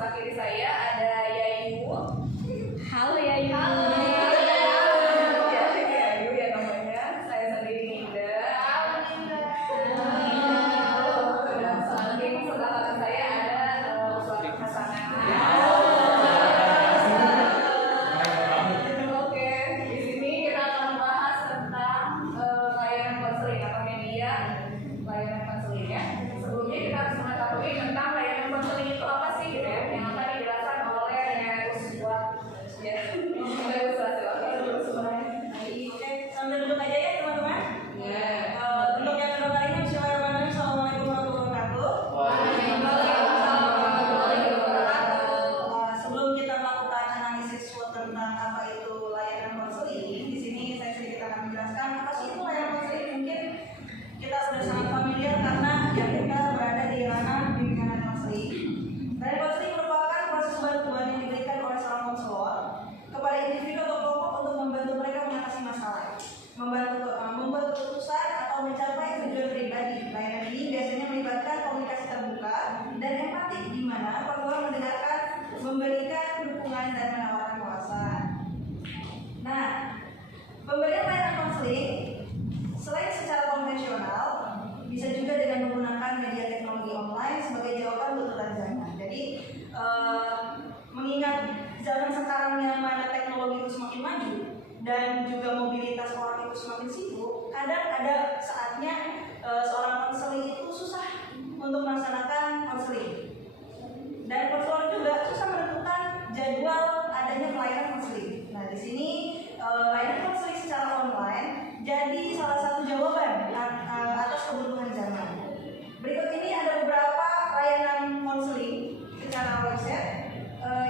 sebelah kiri saya ada Yayu. Halo Yayu. Halo. Ya, Yayu ya namanya. Saya sendiri Ninda. Halo Ninda. Dan samping sebelah kanan saya ada Uswati Hasanah. Oke, di sini kita akan membahas tentang layanan konseling atau media layanan konseling ya. Sebelumnya kita harus mengetahui tentang layanan konseling itu apa sih gitu ya, yang akan dijelaskan oleh Uswa. Ya, oleh Uswa silakan. Oke, sambil duduk aja ya teman-teman. Ya. Untuk yang kedua kalinya, bismillahirrahmanirrahim. Assalamualaikum warahmatullahi wabarakatuh. Sebelum kita melakukan analisis SWOT tentang apa itu layanan konseling, di sini saya sedikit akan menjelaskan apa sih itu layanan konseling. Mungkin kita sudah sangat familiar karena ya kita berada di ranah bimbingan konseling. Layanan konseling merupakan proses bantuan yang diberikan oleh seorang konselor kepada individu atau kelompok untuk membantu mereka mengatasi masalah, membuat keputusan atau mencapai tujuan pribadi. Layanan ini biasanya melibatkan komunikasi terbuka dan empatik, di mana konselor mendengarkan, memberikan dukungan dan menawarkan wawasan. Nah, pemberian layanan konseling selain secara konvensional, bisa juga dengan menggunakan media teknologi online sebagai jawaban tuntutan zaman. Jadi, mengingat zaman sekarang yang mana teknologi itu semakin maju dan juga mobilitas orang itu semakin sibuk, kadang ada saatnya seorang konseling itu susah untuk melaksanakan konseling. Dan konselor juga susah menentukan jadwal adanya pelayanan konseling. Nah, di sini layanan konseling secara online jadi salah satu jawaban atas kebutuhan zaman. Berikut ini ada beberapa layanan konseling secara website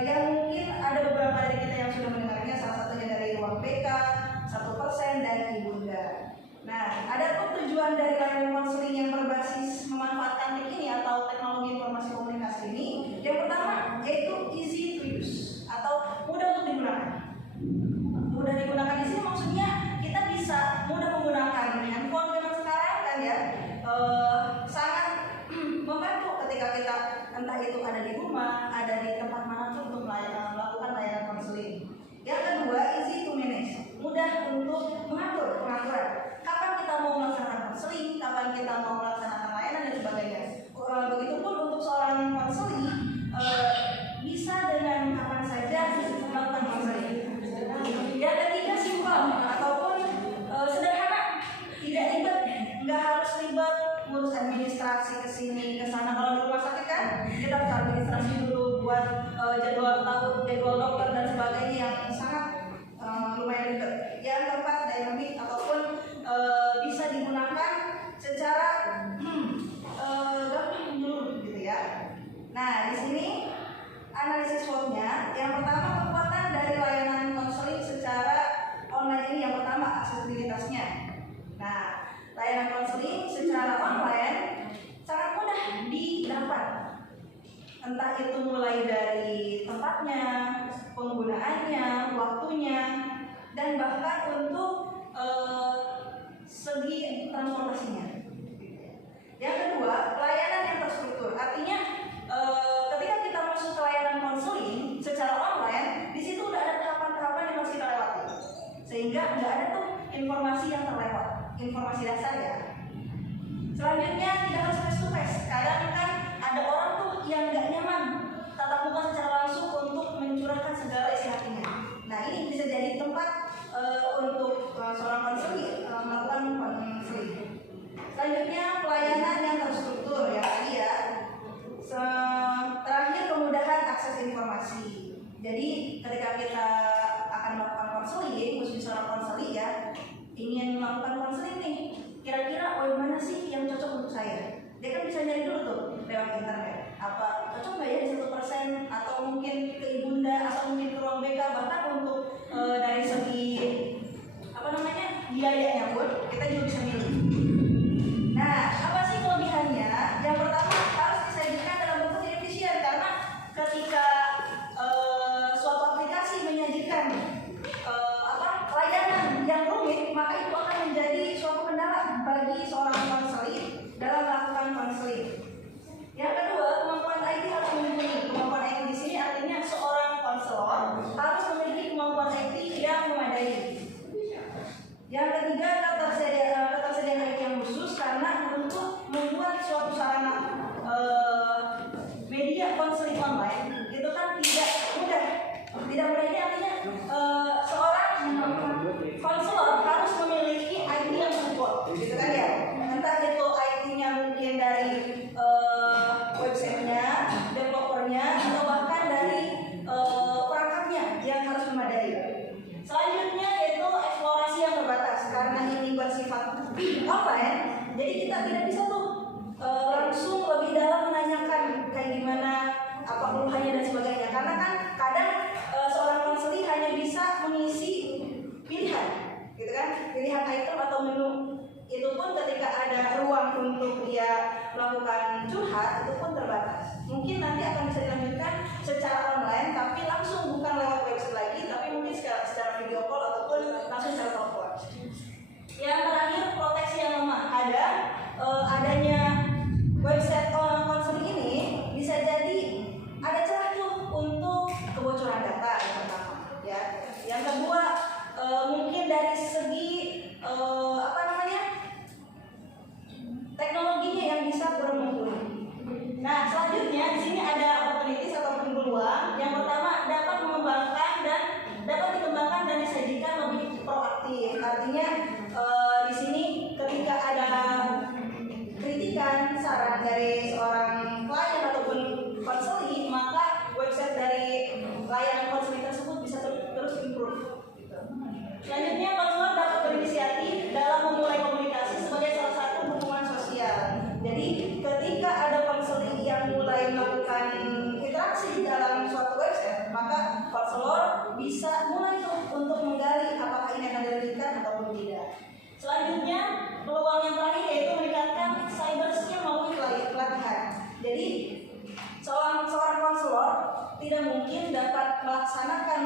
yang mungkin ada beberapa dari kita yang sudah mendengarnya. Salah satunya dari Ruang BK, 1%, dan Ibunda. Nah, ada tujuan dari layanan konseling yang berbasis memanfaatkan TIK ini atau teknologi informasi komunikasi ini. Yang pertama yaitu easy to use atau mudah untuk digunakan. Mudah digunakan di sini maksudnya kita bisa mudah menggunakan handphone zaman sekarang kan ya, sangat membantu ketika kita entah itu ada di rumah, ada di tempat manapun untuk melakukan layanan konseling. Yang kedua, easy to manage, mudah untuk mengatur pengaturan. Kapan kita mau melaksanakan konseling, kapan kita mau melaksanakan layanan dan sebagainya. Begitupun untuk seorang konseling bisa dengan kapan saja melakukan konseling. Yang ketiga, simpel ataupun sederhana, tidak ribet, nggak harus ribet ngurus administrasi kesini kesana. Kalau di rumah sakit kan kita harus administrasi dulu buat jadwal dokter dan sebagainya yang sangat lumayan ribet. Yang keempat, dynamic ataupun bisa digunakan secara gampang menyeluruh gitu ya. Nah, di sini analisis SWOT-nya. Yang pertama, kekuatan dari layanan konseling secara online ini. Yang pertama, aksesibilitasnya. Nah, layanan konseling secara online sangat mudah didapat. Entah itu mulai dari tempatnya, penggunaannya, waktunya, dan bahkan untuk segi transportasinya. Yang kedua, pelayanan yang terstruktur. Artinya ketika kita masuk ke layanan konseling secara online, di situ udah ada tahapan-tahapan yang harus kita lewati, sehingga nggak ada tuh informasi yang terlewat, informasi dasar ya. Selanjutnya, tidak harus face to face. Kadang kan ada orang tuh yang nggak nyaman tatap muka secara langsung untuk mencurahkan segala isi hatinya. Nah, ini bisa jadi tempat untuk seorang konseling melakukan konseling. Selanjutnya, pelayanan yang terstruktur ya tadi ya. Terakhir, kemudahan akses informasi. Jadi ketika kita akan melakukan konseling, khusus seorang konseling ya, ingin melakukan konseling nih, kira-kira mana sih yang cocok untuk saya? Dia kan bisa nyari dulu tuh lewat internet. Apa cocok nggak ya di 1%, atau mungkin ke Ibunda, atau mungkin ke Ruang BK. Bahkan untuk dari segi biayanya pun kita juga bisa milih. Nah, apa sih kelebihannya? Yang pertama, harus disajikan dalam bentuk yang efisien, karena ketika suatu aplikasi menyajikan layanan yang rumit, maka itu akan menjadi suatu kendala bagi seorang konseling dalam melakukan konseling. Yang kedua, kemampuan IT harus mumpuni. Kemampuan IT di sini online, jadi kita tidak bisa tuh langsung lebih dalam menanyakan kayak gimana, apa keluhannya dan sebagainya. Karena kan kadang seorang konseling hanya bisa mengisi pilihan, gitu kan, pilihan item atau menu. Itu pun ketika ada ruang untuk dia melakukan curhat, itu pun terbatas. Mungkin nanti akan bisa dilanjutkan secara online, tapi langsung bukan lewat website lagi, tapi mungkin secara video call ataupun langsung secara telepon. Yang terakhir, proteksi yang lemah. Adanya website konseling ini bisa jadi ada celah tuh untuk kebocoran data yang pertama. Ya. Yang kedua, mungkin dari segi teknologinya yang bisa bermumpuni. Nah, selanjutnya di sini ada opportunities ataupun peluang. Yang pertama, dapat dikembangkan dan disajikan lebih proaktif. Artinya di sini ketika ada kritikan, saran dari seorang klien ataupun konseling, maka website dari layanan konseling tersebut bisa terus improve. Selanjutnya, konselor dapat berinisiatif dalam memulai komunikasi sebagai salah satu dukungan sosial. Jadi, ketika ada konseling yang mulai melakukan interaksi dalam suatu website, maka konselor bisa mulai untuk menggali apakah ini akan dilanjutkan ataupun tidak. Selanjutnya, peluang yang terakhir yaitu meningkatkan cyber skill melalui pelatihan. Jadi, seorang konselor tidak mungkin dapat melaksanakan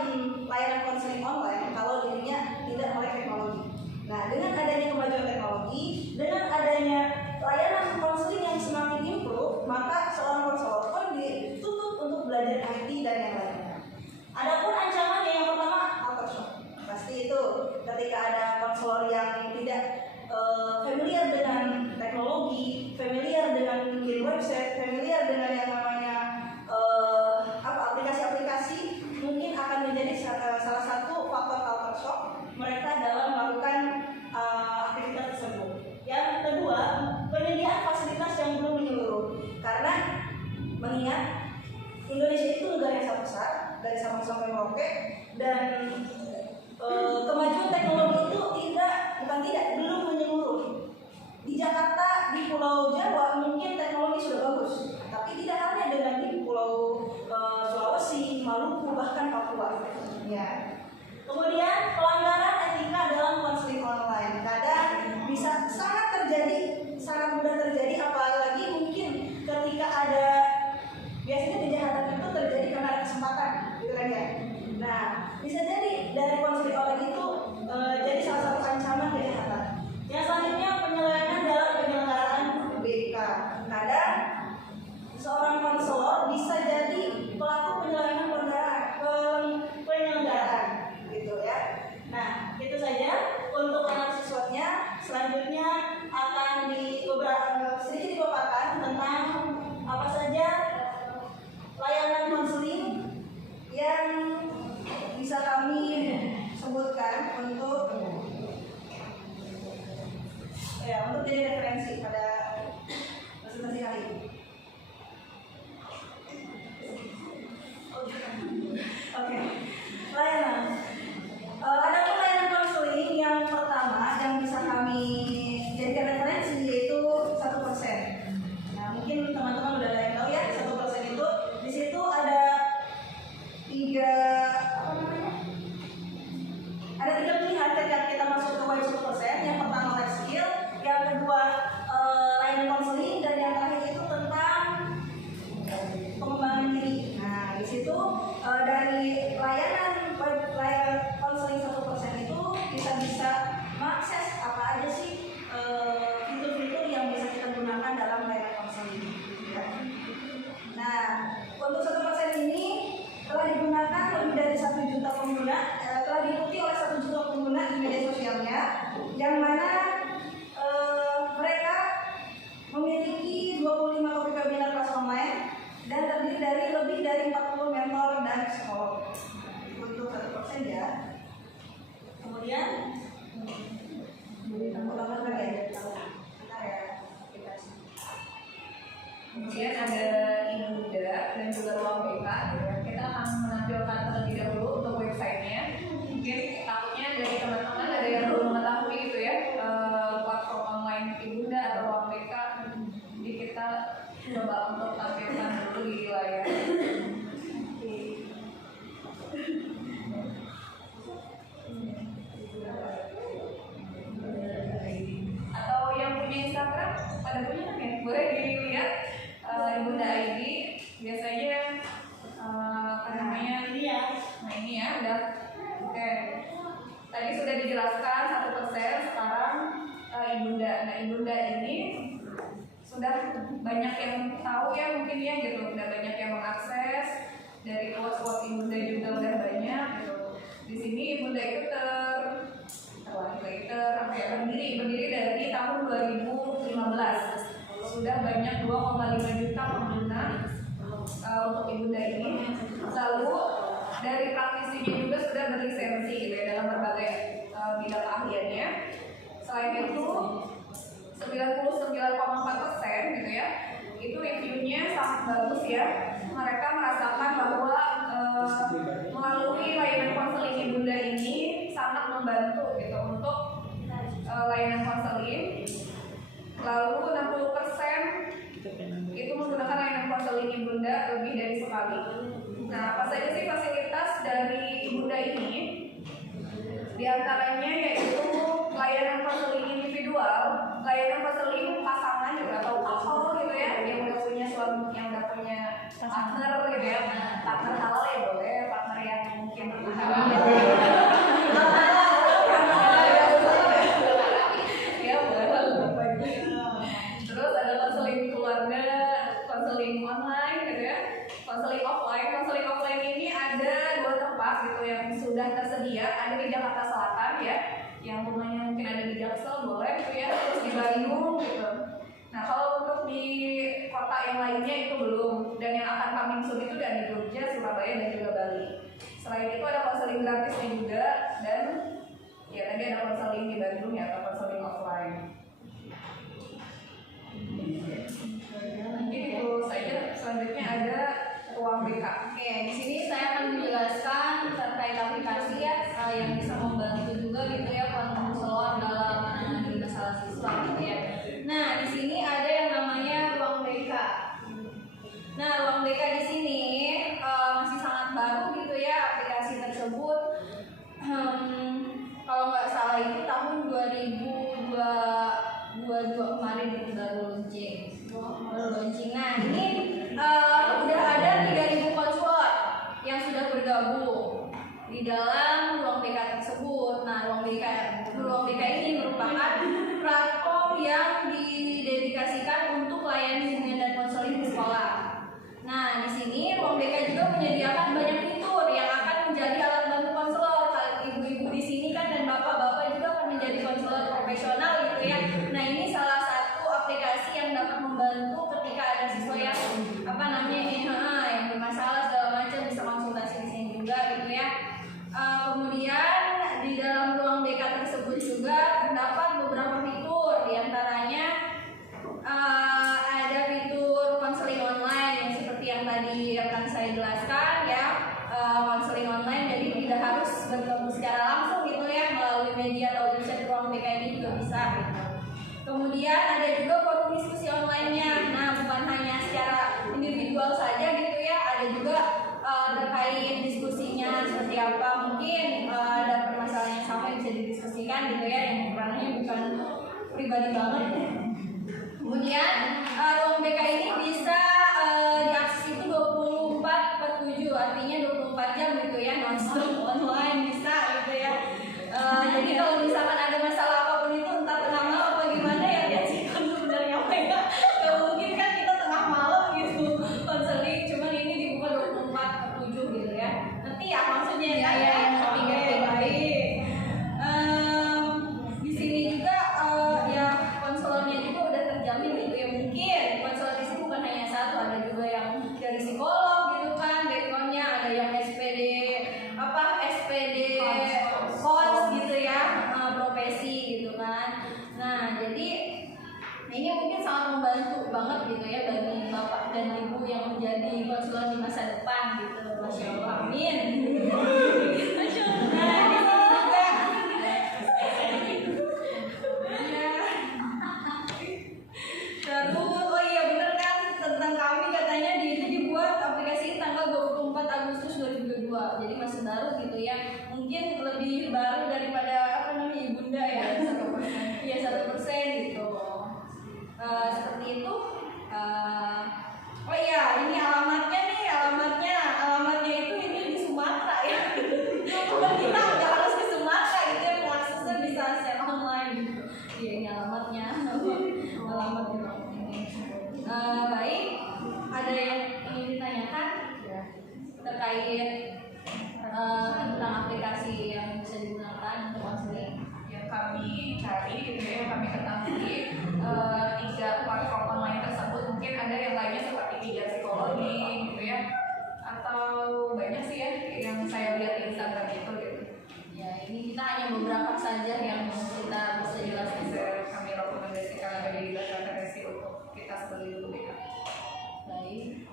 layanan konseling online kalau dirinya tidak melek teknologi. Nah, dengan adanya kemajuan teknologi, dengan adanya layanan konseling yang semakin improve, maka seorang konselor pun dituntut untuk belajar IT dan yang lainnya. Adapun ancaman yang pertama, culture shock. Pasti itu ketika ada konselor yang tidak familiar dengan teknologi, familiar dengan bikin website, familiar dengan yang namanya aplikasi-aplikasi, mungkin akan menjadi salah satu faktor culture shock mereka dalam melakukan aktivitas tersebut. Yang kedua, penyediaan fasilitas yang belum menyeluruh. Karena mengingat Indonesia itu negara yang sangat besar, dari Sabang sampai Merauke, dan kemajuan teknologi itu belum menyeluruh. Di Jakarta, di Pulau Jawa mungkin teknologi sudah bagus, tapi tidak hanya dengan di Pulau Sulawesi, Maluku, bahkan Papua. Ya. Kemudian pelanggaran etika dalam konseling online kadang bisa sangat mudah terjadi, apalagi mungkin ketika ada, biasanya kejahatan itu terjadi karena ada kesempatan, gitu kan ya. Nah, bisa jadi dari konseling online itu jadi salah satu ancaman kejahatan. Yang selanjutnya, penyelewengan dalam penyelenggaraan BK. Kadang seorang konselor bisa jadi pelaku penyelenggaraan, gitu ya. Nah, itu saja untuk analisis SWOT-nya. Selanjutnya akan sedikit dipaparkan tentang apa saja layanan konseling yang bisa kami sebutkan untuk jadi referensi pada presentasi kali ini. Oke. Layanan. Ada layanan konseling yang pertama yang bisa kami jadikan referensi yaitu 1%. Nah, mungkin teman-teman udah ada yang tahu ya, 1% itu di situ ada tiga pilihan ketika kita masuk ke web 1%. Yang pertama life skill, yang kedua layanan konseling, dan yang terakhir itu Tadi sudah dijelaskan 1%, sekarang Ibunda. Nah, Ibunda ini sudah banyak yang tahu ya mungkin ya gitu, udah banyak yang mengakses, dari quotes Ibunda juga udah banyak gitu. Di sini Ibunda itu berdiri dari tahun 2015. Sudah banyak 2,5 juta pengguna untuk Ibunda ini. Lalu dari praktisinya juga sudah berlisensi gitu ya dalam berbagai bidang keahliannya. Selain itu 99,4% gitu ya, itu reviewnya sangat bagus ya. Mereka merasakan bahwa melalui layanan konseling Ibunda ini sangat membantu gitu untuk layanan konseling. Lalu 60% itu menggunakan layanan konseling Ibunda lebih dari sekali. Nah, apa saja sih fasilitas dari Ibunda ini? Di antaranya yaitu layanan konseling individual, layanan konseling pasangan juga atau couple gitu ya, yang udah punya suami, yang udah punya partner gitu ya, partner halal ya boleh, partner yang mungkin ya boleh. Terus ada konseling keluarga, konseling online gitu ya, konseling offline. Konseling offline ini ada 2 tempat gitu yang sudah tersedia, ada di Jakarta Selatan ya, yang rumahnya mungkin ada di Jaksel boleh gitu ya, terus di Bandung gitu. Nah, kalau untuk di kota yang lainnya itu belum, dan yang akan coming soon itu dari Jogja, Surabaya, dan juga Bali. Selain itu ada konseling gratisnya juga, dan ya tadi ada konseling di Bandung ya, atau konseling offline. Mungkin itu saja. Selanjutnya ada ruang BK. Oke, di sini saya akan menjelaskan terkait aplikasi ya yang bisa membantu juga gitu ya konselor dalam menangani masalah siswa gitu ya. Nah, di sini ada yang namanya ruang BK. Nah, ruang BK di sini masih sangat baru gitu ya aplikasi tersebut. Kalau nggak salah itu tahun 2022 kemarin itu baru launching. Nah, ini udah ada 3.000 konselor yang sudah bergabung di dalam ruang BK tersebut. Nah, ruang BK ini merupakan platform yang didedikasikan untuk layanan bimbingan dan konseling di sekolah. Nah, di sini ruang BK juga menyediakan banyak fitur yang akan menjadi alat bantu konselor. Ibu-ibu di sini kan dan bapak-bapak juga akan menjadi konselor profesional gitu ya. Nah, ini salah satu aplikasi yang dapat membantu ketika ada siswa yang yang bermasalah segala macam, bisa konsultasi di sini juga gitu ya. Kemudian di dalam ruang BK tersebut juga terdapat beberapa fitur, diantaranya ada fitur konseling online yang seperti yang tadi akan saya jelaskan ya, konseling online jadi tidak harus bertemu secara langsung gitu ya, melalui media atau website ruang BK ini juga bisa gitu. Kemudian ada juga forum diskusi online-nya. Nah, bukan hanya secara individual saja gitu ya, ada juga terkait diskusinya seperti apa. Mungkin ada permasalahan yang sama yang bisa didiskusikan gitu ya, yang ranahnya bukan pribadi banget. Kemudian ruang BK ini bisa diakses itu 24/7, artinya 24 jam gitu ya, non-stop online bisa gitu ya. Jadi kalau misalkan ada masalah apapun itu, entah tengah malam apa gimana ya, lihat sih sebenarnya apa ya. Gak mungkin kan kita tengah malam gitu konseling, cuman ini dibuka 24/7 gitu ya. Nanti ya maksudnya ya, baik. Di sini juga ya konselornya juga udah terjamin gitu ya. Mungkin konselor di sini bukan hanya satu, ada juga yang dari psikolog gitu kan, backgroundnya ada yang SPD coach gitu ya, profesi gitu kan. Nah, jadi ini mungkin sangat membantu banget gitu ya bagi bapak dan ibu yang menjadi konselor di masa depan gitu. Masya Allah, amin. Masya Allah. Nah, di sini juga terus, oh iya bener kan tentang kami katanya itu dibuat aplikasi tanggal 24 Agustus 2022, jadi masih baru gitu ya, mungkin lebih baru daripada Ibunda ya, 1%. Iya 1% gitu. Seperti itu. Oh iya, ini alamatnya itu ini di Sumatera ya. Cuma kita nggak harus di Sumatera gitu ya, cari gitu ya, yang kami ketahui 3 platform online tersebut mungkin ada yang lainnya seperti Pijat Psikologi gitu ya, atau banyak sih ya yang saya lihat di Instagram itu gitu. Ya, ini kita hanya beberapa saja yang kita bisa jelaskan. Bisa kami rekomendasikan menjadi referensi untuk kita sebagai guru BK. Baik,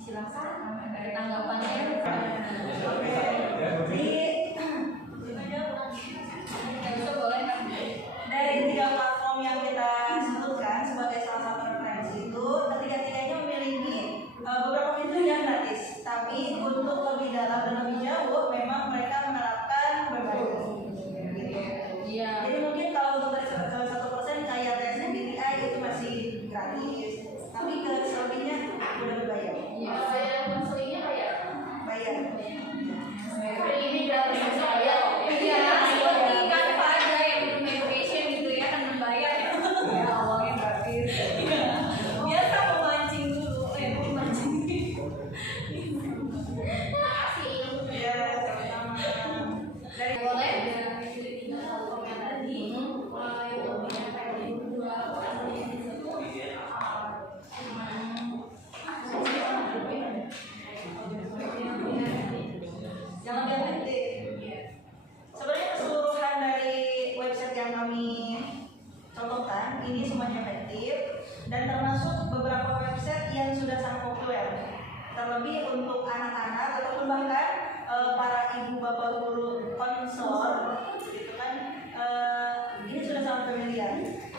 silakan ada tanggapannya. Bisa boleh kan? Dari 3 platform yang kita sebutkan sebagai salah satu referensi itu, ketiga-tiganya memiliki beberapa fitur yang gratis. Tapi untuk lebih dalam dan lebih jauh, memang mereka menerapkan berbayar. Iya. Jadi mungkin kalau untuk dari 1% kayak TSMBTI itu masih gratis, tapi ke selebihnya udah berbayar. Iya. Saya konselingnya kayak Bayar. ini gratis saya. Iya, seperti kan ada yang education gitu ya kan membayar ya. Ya awalnya gratis. Biasa memancing dulu, memancing. Makasih. Ya, sama-sama. Dari Boleh komen tadi. Jangan diambil. Sebenarnya keseluruhan dari website yang kami contohkan ini semuanya efektif dan termasuk beberapa website yang sudah sangat populer. Terlebih untuk anak-anak ataupun bahkan para ibu bapak guru konselor, gitu kan, ini sudah sangat familiar.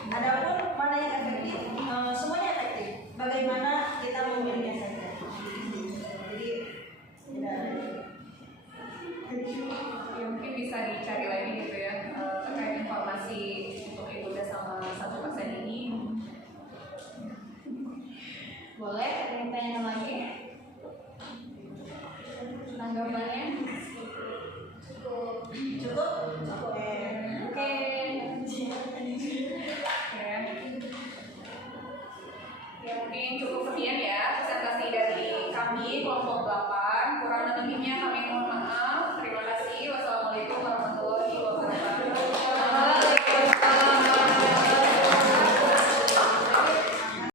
Adapun mana yang efektif, semuanya efektif. Bagaimana kita memilihnya saja. Jadi tidak ada. Ya, mungkin bisa dicari lagi gitu ya terkait informasi untuk ibu sama 1% ini. Boleh, ada yang tanya lagi? Tanggapannya? Cukup? Oke. Oke. Ya mungkin cukup sekian ya presentasi dari kami kelompok 8.